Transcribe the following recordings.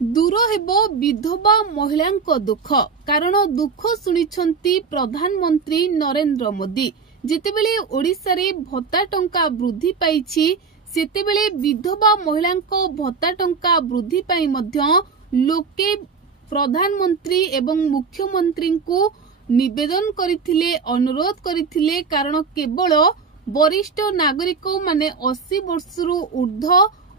दूर हेबो विधवा महिला दुख कारण दुख शुणिछंती प्रधानमंत्री नरेंद्र मोदी जेतेबेले ओडिशा रे भत्ता टंका वृद्धि पाइछि सेतेबेले विधवा महिला भत्ता टंका वृद्धि पाई मध्य लोके प्रधानमंत्री एवं मुख्यमंत्री को निवेदन करथिले अनुरोध करथिले कारण केवल वरिष्ठ नागरिक माने 80 वर्षरू ऊर्ध्व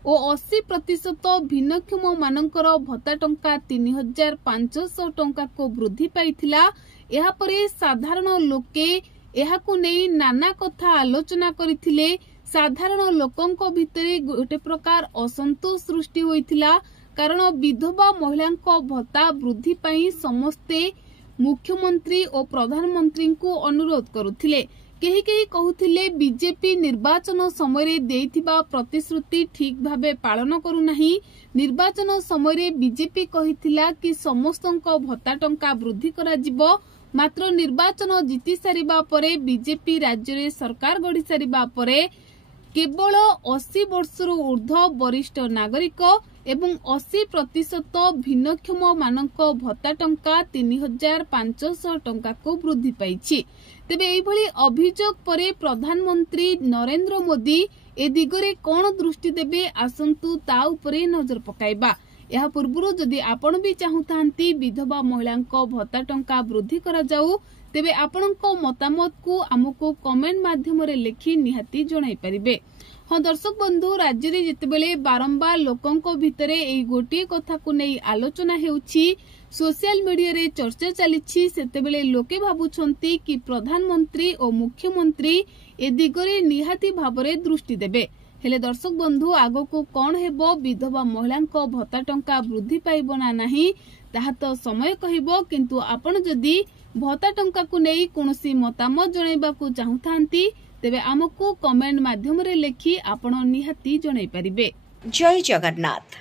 और 80% भिन्नक्षम मानकर भत्ता टंका 3500 टंका को वृद्धि पाइथिला। एहा परे साधारण लोके एहाकु नेई नाना कथा आलोचना करथिले। साधारण लोकंक भितरे गोटे प्रकार असंतोष सृष्टि होइथिला कारण विधवा महिला भत्ता वृद्धि पाई समस्ते मुख्यमंत्री और प्रधानमंत्री को अनुरोध करुथिले। केही केही कहूथिले बीजेपी निर्वाचन समय देइथिबा प्रतिश्रुति ठीक भाबे पालन करू नाही। निर्वाचन समय बीजेपी कहिथिला कि समस्तंक भत्ता टंका वृद्धि करा जिवो मात्र निर्वाचन जीति सारिबा परे बीजेपी राज्य रे सरकार गढी सारिबा परे केवल 80 वर्षरू ऊर्ध्व वरिष्ठ नागरिक एवं 80% भिन्नक्षम मानक भत्ता टंका 3500 टंका को वृद्धि पाइछि। तेबे एभली अभियोग परे प्रधानमंत्री नरेंद्र मोदी ए दिगरे कोन दृष्टि देबे आसंतु ता उपरे नजर पकाइबा। यह पूर्व जदि आपण भी चाहूतांती विधवा महिला भत्ता टंका वृद्धि करा जाऊ तेबे आपणको मतामत को आमको कमेंट माध्यम रे लिखि निहाती जणाई परिबे। हाँ दर्शक बंधु राज्य रे जेतेबेले बारंबार लोकंको भितरे एई गोटे कथा को नै आलोचना हेउछि सोशल मीडिया रे चर्चा चलीछि सेतेबेले लोके भाबुछंती कि प्रधानमंत्री और मुख्यमंत्री ए दिगरे निहाती भाबरे दृष्टि देबे। हेले दर्शक बंधु आगो को कौन हेबो विधवा महिला भत्ता टंका वृद्धि पाइबो ना नाही ताहा तो समय कहिबो। किंतु आपण जदि भत्ता टंका को नै कोनोसी मतामत जणाइबा को चाहूथांती तेबे आमको कमेंट माध्यम रे लिखि आपण निहाती जणाई परिबे। जय जगन्नाथ।